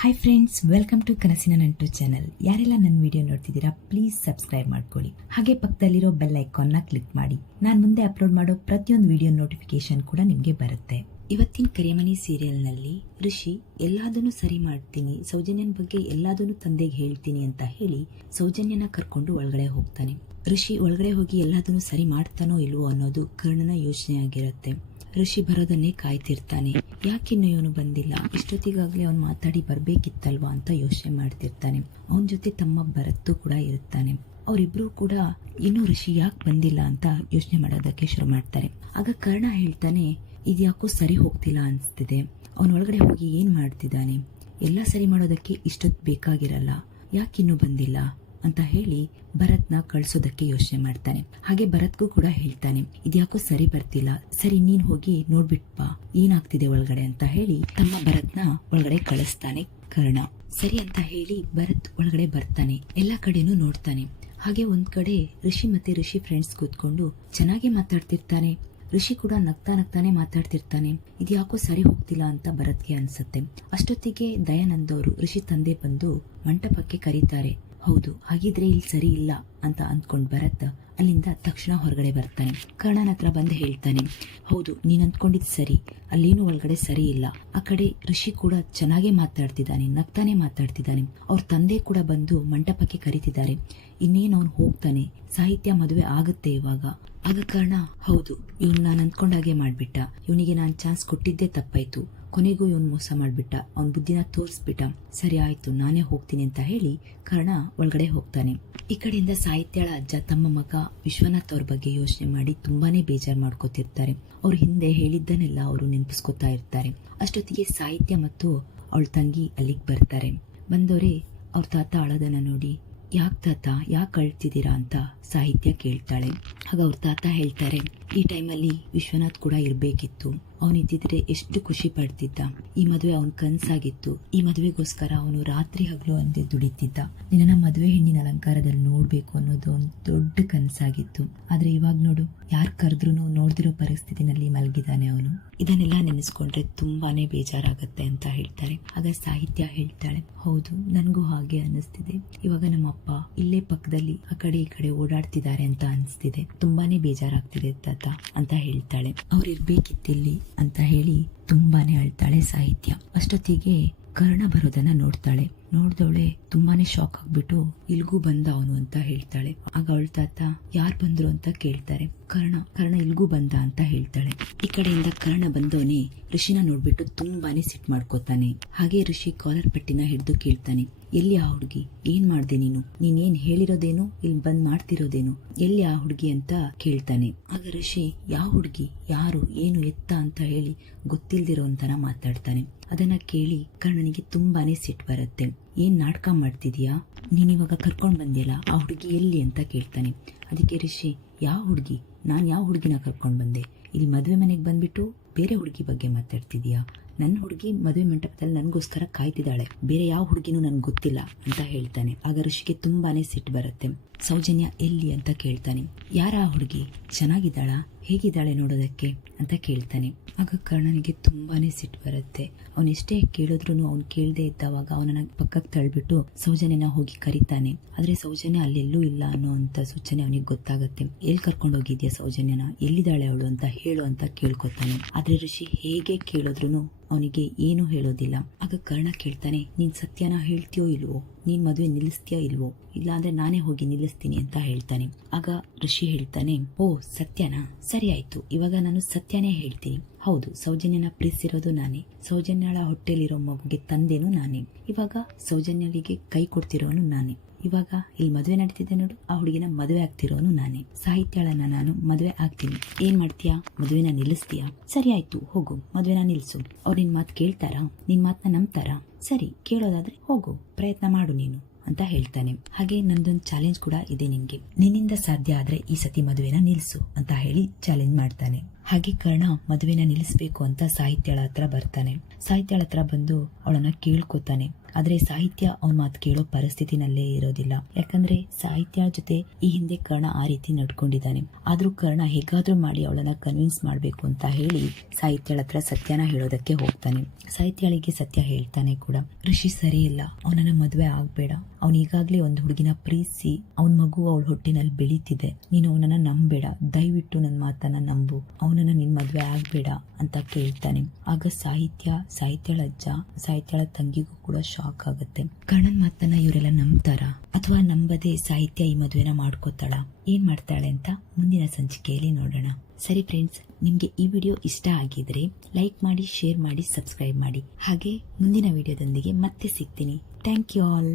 Hi friends welcome to ಕನಸಿನ ನಂಟು channel ಯಾರೆಲ್ಲ ನನ್ನ ವಿಡಿಯೋ ನೋಡ್ತಿದ್ದೀರಾ ಪ್ಲೀಸ್ ಸಬ್ಸ್ಕ್ರೈಬ್ ಮಾಡ್ಕೊಳ್ಳಿ. ಹಾಗೆ ಪಕ್ಕದಲ್ಲಿರೋ ಬೆಲ್ ಐಕಾನ್ನ ಕ್ಲಿಕ್ ಮಾಡಿ. ನಾನು ಮುಂದೆ ಅಪ್ಲೋಡ್ ಮಾಡೋ ಪ್ರತಿಯೊಂದು ವಿಡಿಯೋ ನೋಟಿಫಿಕೇಶನ್ ಕೂಡ ನಿಮಗೆ ಬರುತ್ತೆ. ಇವತ್ತಿನ ಕರೆಮನಿ ಸೀರಿಯಲ್ನಲ್ಲಿ ಋಷಿ, ಎಲ್ಲದನ್ನು ಸರಿ ಮಾಡ್ತೀನಿ, ಸೌಜನ್ಯನ ಬಗ್ಗೆ ಎಲ್ಲಾದನ್ನು ತಂದೆಗೆ ಹೇಳ್ತೀನಿ ಅಂತ ಹೇಳಿ ಸೌಜನ್ಯನ ಕರ್ಕೊಂಡು ಒಳಗಡೆ ಹೋಗ್ತಾನೆ. ಋಷಿ ಒಳಗಡೆ ಹೋಗಿ ಎಲ್ಲಾದನ್ನು ಸರಿ ಮಾಡ್ತಾನೋ ಇಲ್ವೋ ಅನ್ನೋದು ಕರ್ಣನ ಯೋಚನೆ ಆಗಿರುತ್ತೆ ಋಷಿ ಬರೋದನ್ನೇ ಕಾಯ್ತಿರ್ತಾನೆ. ಯಾಕಿನ್ನು ಇವನು ಬಂದಿಲ್ಲ? ಇಷ್ಟೊತ್ತಿಗಾಗ್ಲಿ ಅವನು ಮಾತಾಡಿ ಬರ್ಬೇಕಿತ್ತಲ್ವಾ ಅಂತ ಯೋಚನೆ ಮಾಡ್ತಿರ್ತಾನೆ. ಅವನ ಜೊತೆ ತಮ್ಮ ಭರತ್ತು ಕೂಡ ಇರುತ್ತಾನೆ. ಅವರಿಬ್ಬರೂ ಕೂಡ ಇನ್ನೂ ಋಷಿ ಯಾಕೆ ಬಂದಿಲ್ಲ ಅಂತ ಯೋಚನೆ ಮಾಡೋದಕ್ಕೆ ಶುರು ಮಾಡ್ತಾರೆ. ಆಗ ಕರ್ಣ ಹೇಳ್ತಾನೆ, ಇದ್ಯಾಕೋ ಸರಿ ಹೋಗ್ತಿಲ್ಲ ಅನ್ಸ್ತಿದೆ. ಒಳಗಡೆ ಹೋಗಿ ಏನು ಮಾಡ್ತಿದ್ದಾನೆ? ಎಲ್ಲ ಸರಿ ಮಾಡೋದಕ್ಕೆ ಇಷ್ಟೊತ್ತು ಬೇಕಾಗಿರಲ್ಲ. ಯಾಕಿನ್ನೂ ಬಂದಿಲ್ಲ? ಅಂತ ಹೇಳಿ ಭರತ್ನ ಕಳ್ಸೋದಕ್ಕೆ ಯೋಚನೆ ಮಾಡ್ತಾನೆ. ಹಾಗೆ ಭರತ್ಗೂ ಕೂಡ ಹೇಳ್ತಾನೆ, ಇದ್ಯಾಕೋ ಸರಿ ಬರ್ತಿಲ್ಲ, ಸರಿ ನೀನ್ ಹೋಗಿ ನೋಡ್ಬಿಟ್ಪಾ ಏನಾಗ್ತಿದೆ ಒಳಗಡೆ ಅಂತ ಹೇಳಿ ತಮ್ಮ ಭರತ್ನ ಒಳಗಡೆ ಕಳಿಸ್ತಾನೆ ಕರ್ಣ. ಸರಿ ಅಂತ ಹೇಳಿ ಭರತ್ ಒಳಗಡೆ ಬರ್ತಾನೆ, ಎಲ್ಲ ಕಡೆನೂ ನೋಡ್ತಾನೆ. ಹಾಗೆ ಒಂದ್ ಕಡೆ ಋಷಿ ಮತ್ತೆ ಋಷಿ ಫ್ರೆಂಡ್ಸ್ ಕೂತ್ಕೊಂಡು ಚೆನ್ನಾಗಿ ಮಾತಾಡ್ತಿರ್ತಾನೆ. ಋಷಿ ಕೂಡ ನಗ್ತಾ ನಗ್ತಾನೆ ಮಾತಾಡ್ತಿರ್ತಾನೆ, ಇದ್ಯಾಕೋ ಸರಿ ಹೋಗ್ತಿಲ್ಲ ಅಂತ ಭರತ್ಗೆ ಅನ್ಸುತ್ತೆ. ಅಷ್ಟೊತ್ತಿಗೆ ದಯಾನಂದ್ ಅವರು ಋಷಿ ತಂದೆ ಬಂದು ಮಂಟಪಕ್ಕೆ ಕರೀತಾರೆ. ಹೌದು, ಹಾಗಿದ್ರೆ ಇಲ್ಲಿ ಸರಿ ಇಲ್ಲ ಅಂತ ಅಂದ್ಕೊಂಡು ಭರತ್ ಅಲ್ಲಿಂದ ತಕ್ಷಣ ಹೊರಗಡೆ ಬರ್ತಾನೆ. ಕರ್ಣನ ಹತ್ರ ಬಂದು ಹೇಳ್ತಾನೆ, ಹೌದು, ನೀನು ಅಂದ್ಕೊಂಡಿದ್ದು ಸರಿ. ಅಲ್ಲೇನು ಒಳಗಡೆ ಸರಿ ಇಲ್ಲ. ಆ ಕಡೆ ಋಷಿ ಕೂಡ ಚೆನ್ನಾಗೇ ಮಾತಾಡ್ತಿದ್ದಾನೆ, ನಗ್ತಾನೆ ಮಾತಾಡ್ತಿದ್ದಾನೆ. ಅವ್ರ ತಂದೆ ಕೂಡ ಬಂದು ಮಂಟಪಕ್ಕೆ ಕರೀತಿದ್ದಾರೆ. ಇನ್ನೇನು ಅವ್ನು ಹೋಗ್ತಾನೆ? ಸಾಹಿತ್ಯ ಮದುವೆ ಆಗುತ್ತೆ ಇವಾಗ. ಆಗ ಕಾರಣ, ಹೌದು, ಇವನು ನಾನು ಅಂದ್ಕೊಂಡಾಗೆ ಮಾಡ್ಬಿಟ್ಟ. ಇವನಿಗೆ ನಾನು ಚಾನ್ಸ್ ಕೊಟ್ಟಿದ್ದೇ ತಪ್ಪಾಯ್ತು. ಕೊನೆಗೂ ಇವನು ಮೋಸ ಮಾಡಿಬಿಟ್ಟ. ಅವನ ಬುದ್ಧಿನ ತೋರಿಸ್ಬಿಟ್ಟ. ಸರಿ ಆಯ್ತು, ನಾನೇ ಹೋಗ್ತೀನಿ ಅಂತ ಹೇಳಿ ಕರ್ಣ ಒಳಗಡೆ ಹೋಗ್ತಾನೆ. ಈ ಕಡೆಯಿಂದ ಸಾಹಿತ್ಯಳ ಅಜ್ಜ, ತಮ್ಮ ಮಗ ವಿಶ್ವನಾಥ್ ಅವ್ರ ಬಗ್ಗೆ ಯೋಚನೆ ಮಾಡಿ ತುಂಬಾನೇ ಬೇಜಾರು ಮಾಡ್ಕೋತಿರ್ತಾರೆ. ಅವ್ರ ಹಿಂದೆ ಹೇಳಿದ್ದನ್ನೆಲ್ಲ ಅವರು ನೆನಪಿಸ್ಕೊತಾ ಇರ್ತಾರೆ. ಅಷ್ಟೊತ್ತಿಗೆ ಸಾಹಿತ್ಯ ಮತ್ತು ಅವಳ ತಂಗಿ ಅಲ್ಲಿಗೆ ಬರ್ತಾರೆ. ಬಂದವರೇ ಅವ್ರ ತಾತ ಅಳೋದನ್ನ ನೋಡಿ, ಯಾಕೆ ತಾತ, ಯಾಕೆ ಅಳ್ತಿದ್ದೀರಾ? ಅಂತ ಸಾಹಿತ್ಯ ಕೇಳ್ತಾಳೆ. ಹಾಗ ಅವ್ರ ತಾತ ಹೇಳ್ತಾರೆ ಈ ಟೈಮಲ್ಲಿ ವಿಶ್ವನಾಥ್ ಕೂಡ ಇರಬೇಕಿತ್ತು. ಅವನಿದ್ದಿದ್ರೆ ಎಷ್ಟು ಖುಷಿ ಪಡ್ತಿದ್ದ. ಈ ಮದುವೆ ಅವನ ಕನಸಾಗಿತ್ತು. ಈ ಮದುವೆಗೋಸ್ಕರ ಅವನು ರಾತ್ರಿ ಹಗಲು ಅಂದೇ ದುಡಿತಿದ್ದ. ನಿನ್ನ ಮದುವೆ ಹೆಣ್ಣಿನ ಅಲಂಕಾರದಲ್ಲಿ ನೋಡ್ಬೇಕು ಅನ್ನೋದು ಒಂದು ದೊಡ್ಡ ಕನಸಾಗಿತ್ತು. ಆದ್ರೆ ಇವಾಗ ನೋಡು, ಯಾರು ಕರೆದ್ರೂ ನೋಡ್ದಿರೋ ಪರಿಸ್ಥಿತಿನಲ್ಲಿ ಮಲಗಿದಾನೆ ಅವನು. ಇದನ್ನೆಲ್ಲ ನೆನೆಸ್ಕೊಂಡ್ರೆ ತುಂಬಾನೇ ಬೇಜಾರಾಗತ್ತೆ ಅಂತ ಹೇಳ್ತಾರೆ. ಆಗ ಸಾಹಿತ್ಯ ಹೇಳ್ತಾಳೆ, ಹೌದು, ನನಗೂ ಹಾಗೆ ಅನಿಸ್ತಿದೆ ಇವಾಗ ನಮ್ಮ ಅಪ್ಪ ಇಲ್ಲೇ ಪಕ್ಕದಲ್ಲಿ ಆ ಕಡೆ ಈ ಕಡೆ ಓಡಾಡ್ತಿದ್ದಾರೆ ಅಂತ ಅನಿಸ್ತಿದೆ. ತುಂಬಾನೇ ಬೇಜಾರಾಗ್ತಿದೆ ಅಂತ ಹೇಳ್ತಾಳೆ. ಅವ್ರಿರ್ಬೇಕಿತ್ತಿಲ್ಲಿ ಅಂತ ಹೇಳಿ ತುಂಬಾನೇ ಅಳ್ತಾಳೆ ಸಾಹಿತ್ಯ. ಅಷ್ಟೊತ್ತಿಗೆ ಕರ್ಣ ಬರೋದನ್ನ ನೋಡ್ತಾಳೆ. ನೋಡ್ದವಳೆ ತುಂಬಾನೇ ಶಾಕ್ ಆಗ್ಬಿಟ್ಟು ಇಲ್ಗೂ ಬಂದ ಅವನು ಅಂತ ಹೇಳ್ತಾಳೆ. ಆಗ ಅವಳ ತಾತ, ಯಾರ್ ಬಂದ್ರು ಅಂತ ಕೇಳ್ತಾರೆ. ಕರ್ಣ ಕರ್ಣ ಇಲ್ಗೂ ಬಂದ ಅಂತ ಹೇಳ್ತಾಳೆ. ಈ ಕಡೆಯಿಂದ ಕರ್ಣ ಬಂದವನೇ ಋಷಿನ ನೋಡ್ಬಿಟ್ಟು ತುಂಬಾನೇ ಸಿಟ್ ಮಾಡ್ಕೋತಾನೆ. ಹಾಗೆ ಋಷಿ ಕಾಲರ್ ಪಟ್ಟಿನ ಹಿಡಿದು ಕೇಳ್ತಾನೆ. ಎಲ್ಲಿ ಆ ಹುಡುಗಿ? ಏನ್ ಮಾಡ್ದೆ ನೀನು? ನೀನೇನ್ ಹೇಳಿರೋದೇನು? ಇಲ್ಲಿ ಬಂದ್ ಮಾಡ್ತಿರೋದೇನು? ಎಲ್ಲಿ ಆ ಹುಡುಗಿ ಅಂತ ಕೇಳ್ತಾನೆ. ಆಗ ಋಷಿ ಯಾವ ಹುಡುಗಿ? ಯಾರು? ಏನು ಎತ್ತ ಅಂತ ಹೇಳಿ ಗೊತ್ತಿಲ್ದಿರೋ ಮಾತಾಡ್ತಾನೆ. ಅದನ್ನ ಕೇಳಿ ಕರ್ಣನಿಗೆ ತುಂಬಾನೇ ಸಿಟ್ ಬರುತ್ತೆ. ಏನ್ ನಾಟಕ ಮಾಡ್ತಿದ್ಯಾ? ನೀನಿವಾಗ ಕರ್ಕೊಂಡ್ ಬಂದಿಯಲ್ಲ, ಆ ಹುಡುಗಿ ಎಲ್ಲಿ ಅಂತ ಕೇಳ್ತಾನೆ. ಅದಕ್ಕೆ ಋಷಿ ಯಾವ ಹುಡುಗಿ? ನಾನು ಯಾವ ಹುಡುಗಿನ ಕರ್ಕೊಂಡ್ ಬಂದೆ? ಇಲ್ಲಿ ಮದುವೆ ಮನೆಗೆ ಬಂದ್ಬಿಟ್ಟು ಬೇರೆ ಹುಡುಗಿ ಬಗ್ಗೆ ಮಾತಾಡ್ತಿದ್ಯಾ? ನನ್ನ ಹುಡುಗಿ ಮದುವೆ ಮಂಟಪದಲ್ಲಿ ನನಗೋಸ್ಕರ ಕಾಯ್ತಿದ್ದಾಳೆ. ಬೇರೆ ಯಾವ ಹುಡುಗಿನೂ ನನಗೆ ಗೊತ್ತಿಲ್ಲ ಅಂತ ಹೇಳ್ತಾನೆ. ಆಗ ಋಷಿಗೆ ತುಂಬಾನೇ ಸಿಟ್ಟು ಬರುತ್ತೆ. ಸೌಜನ್ಯ ಎಲ್ಲಿ ಅಂತ ಕೇಳ್ತಾನೆ. ಯಾರ ಹುಡುಗಿ ಚೆನ್ನಾಗಿದ್ದಾಳ? ಹೇಗಿದ್ದಾಳೆ ನೋಡೋದಕ್ಕೆ ಅಂತ ಕೇಳ್ತಾನೆ. ಆಗ ಕರ್ಣನಿಗೆ ತುಂಬಾನೇ ಸಿಟ್ಟು ಬರುತ್ತೆ. ಅವನೆಷ್ಟೇ ಕೇಳಿದ್ರು ಅವ್ನು ಕೇಳದೆ ಇದ್ದವಾಗ ಅವನನ್ನ ಪಕ್ಕಕ್ಕೆ ತಳ್ಬಿಟ್ಟು ಸೌಜನ್ಯನ ಹೋಗಿ ಕರೀತಾನೆ. ಆದ್ರೆ ಸೌಜನ್ಯ ಅಲ್ಲೆಲ್ಲೂ ಇಲ್ಲ ಅನ್ನೋ ಅಂತ ಸೂಚನೆ ಅವನಿಗೆ ಗೊತ್ತಾಗುತ್ತೆ. ಎಲ್ಲಿ ಕರ್ಕೊಂಡು ಹೋಗಿದ್ಯಾ ಸೌಜನ್ಯನ? ಎಲ್ಲಿದ್ದಾಳೆ ಅವಳು ಅಂತ ಹೇಳು ಅಂತ ಕೇಳ್ಕೊತಾನೆ. ಆದ್ರೆ ಋಷಿ ಹೇಗೆ ಕೇಳಿದ್ರು ಅವನಿಗೆ ಏನು ಹೇಳೋದಿಲ್ಲ. ಆಗ ಕರ್ಣ ಕೇಳ್ತಾನೆ, ನೀನ್ ಸತ್ಯನ ಹೇಳ್ತೀಯೋ ಇಲ್ವೋ? ನೀನ್ ಮದುವೆ ನಿಲ್ಲಿಸ್ತೀಯಾ ಇಲ್ವೋ? ಇಲ್ಲ ಅಂದ್ರೆ ನಾನೇ ಹೋಗಿ ನಿಲ್ಲಿಸ್ತೀನಿ ಅಂತ ಹೇಳ್ತಾನೆ. ಆಗ ಋಷಿ ಹೇಳ್ತಾನೆ, ಓ, ಸತ್ಯನಾ? ಸರಿ ಆಯ್ತು. ಇವಾಗ ನಾನು ಸತ್ಯನೇ ಹೇಳ್ತೀನಿ. ಹೌದು, ಸೌಜನ್ಯನ ಪ್ರೀತಿಸಿರೋದು ನಾನೇ. ಸೌಜನ್ಯಳ ಹೊಟ್ಟೆಲಿರೋ ಮಗುಗೆ ತಂದೇನು ನಾನೇ. ಇವಾಗ ಸೌಜನ್ಯಳಿಗೆ ಕೈ ಕೊಡ್ತಿರೋನು ನಾನೇ. ಇವಾಗ ಇಲ್ಲಿ ಮದುವೆ ನಡೀತಿದೆ ನೋಡು. ಆ ಹುಡುಗಿನ ಮದುವೆ ಆಗ್ತಿರೋನು ನಾನೇ. ಸಾಹಿತ್ಯಳನ್ನ ನಾನು ಮದುವೆ ಆಗ್ತೀನಿ. ಏನ್ ಮಾಡ್ತೀಯಾ? ಮದುವೆನ ನಿಲ್ಲಿಸ್ತೀಯಾ? ಸರಿ ಆಯ್ತು, ಹೋಗು. ಮದುವೆನ ನಿಲ್ಸು. ಅವ್ರು ನಿನ್ ಮಾತು ಕೇಳ್ತಾರಾ? ನಿನ್ ಮಾತನ್ನ ನಂಬ್ತಾರಾ? ಸರಿ, ಕೇಳೋದಾದ್ರೆ ಹೋಗು. ಪ್ರಯತ್ನ ಮಾಡು ನೀನು ಅಂತ ಹೇಳ್ತಾನೆ. ಹಾಗೆ ನಂದೊಂದು ಚಾಲೆಂಜ್ ಕೂಡ ಇದೆ ನಿನ್ಗೆ. ನಿನ್ನಿಂದ ಸಾಧ್ಯ ಆದ್ರೆ ಈ ಸತಿ ಮದುವೆನ ನಿಲ್ಸು ಅಂತ ಹೇಳಿ ಚಾಲೆಂಜ್ ಮಾಡ್ತಾನೆ. ಹಾಗೆ ಕರ್ಣ ಮದುವೆನ ನಿಲ್ಲಿಸಬೇಕು ಅಂತ ಸಾಹಿತ್ಯಳ ಹತ್ರ ಬರ್ತಾನೆ. ಸಾಹಿತ್ಯಳ ಹತ್ರ ಬಂದು ಅವಳನ್ನ ಕೇಳ್ಕೊತಾನೆ. ಆದ್ರೆ ಸಾಹಿತ್ಯ ಅವನ ಮಾತು ಕೇಳೋ ಪರಿಸ್ಥಿತಿನಲ್ಲೇ ಇರೋದಿಲ್ಲ. ಯಾಕಂದ್ರೆ ಸಾಹಿತ್ಯ ಜೊತೆ ಈ ಹಿಂದೆ ಕರ್ಣ ಆ ರೀತಿ ನಡ್ಕೊಂಡಿದ್ದಾನೆ. ಆದ್ರೂ ಕರ್ಣ ಹೇಗಾದ್ರೂ ಮಾಡಿ ಅವಳನ್ನ ಕನ್ವಿನ್ಸ್ ಮಾಡ್ಬೇಕು ಅಂತ ಹೇಳಿ ಸಾಹಿತ್ಯಳ ಹತ್ರ ಸತ್ಯನ ಹೇಳೋದಕ್ಕೆ ಹೋಗ್ತಾನೆ. ಸಾಹಿತ್ಯಳಿಗೆ ಸತ್ಯ ಹೇಳ್ತಾನೆ ಕೂಡ. ಋಷಿ ಸರಿ ಇಲ್ಲ. ಅವನನ್ನ ಮದುವೆ ಆಗ್ಬೇಡ. ಅವನ್ ಈಗಾಗ್ಲೇ ಒಂದು ಹುಡುಗಿನ ಪ್ರೀತಿಸಿ ಅವನ ಮಗು ಅವಳ ಹೊಟ್ಟಿನಲ್ಲಿ ಬೆಳೀತಿದೆ. ನೀನು ಅವನನ್ನ ನಂಬೇಡ. ದಯವಿಟ್ಟು ನನ್ನ ಮಾತನ್ನ ನಂಬು. ಅವನನ್ನ ನಿನ್ನ ಮದುವೆ ಆಗಬೇಡ ಅಂತ ಕೇಳ್ತಾನೆ. ಆಗ ಸಾಹಿತ್ಯ, ಸಾಹಿತ್ಯಳ ಅಜ್ಜ, ಸಾಹಿತ್ಯಳ ತಂಗಿಗೂ ಕೂಡ ಶಾಕ್ ಆಗುತ್ತೆ. ಕಣನ್ ಮಾತನ್ನ ಇವರೆಲ್ಲ ನಂಬ್ತಾರ? ಅಥವಾ ನಂಬದೆ ಸಾಹಿತ್ಯ ಈ ಮದುವೆನ ಮಾಡ್ಕೋತಾಳ? ಏನ್ ಮಾಡ್ತಾಳೆ ಅಂತ ಮುಂದಿನ ಸಂಚಿಕೆಯಲ್ಲಿ ನೋಡೋಣ. ಸರಿ ಫ್ರೆಂಡ್ಸ್ ನಿಮ್ಗೆ ಈ ವಿಡಿಯೋ ಇಷ್ಟ ಆಗಿದ್ರೆ ಲೈಕ್ ಮಾಡಿ ಶೇರ್ ಮಾಡಿ ಸಬ್ಸ್ಕ್ರೈಬ್ ಮಾಡಿ. ಹಾಗೆ ಮುಂದಿನ ವಿಡಿಯೋದೊಂದಿಗೆ ಮತ್ತೆ ಸಿಗ್ತೀನಿ. Thank you all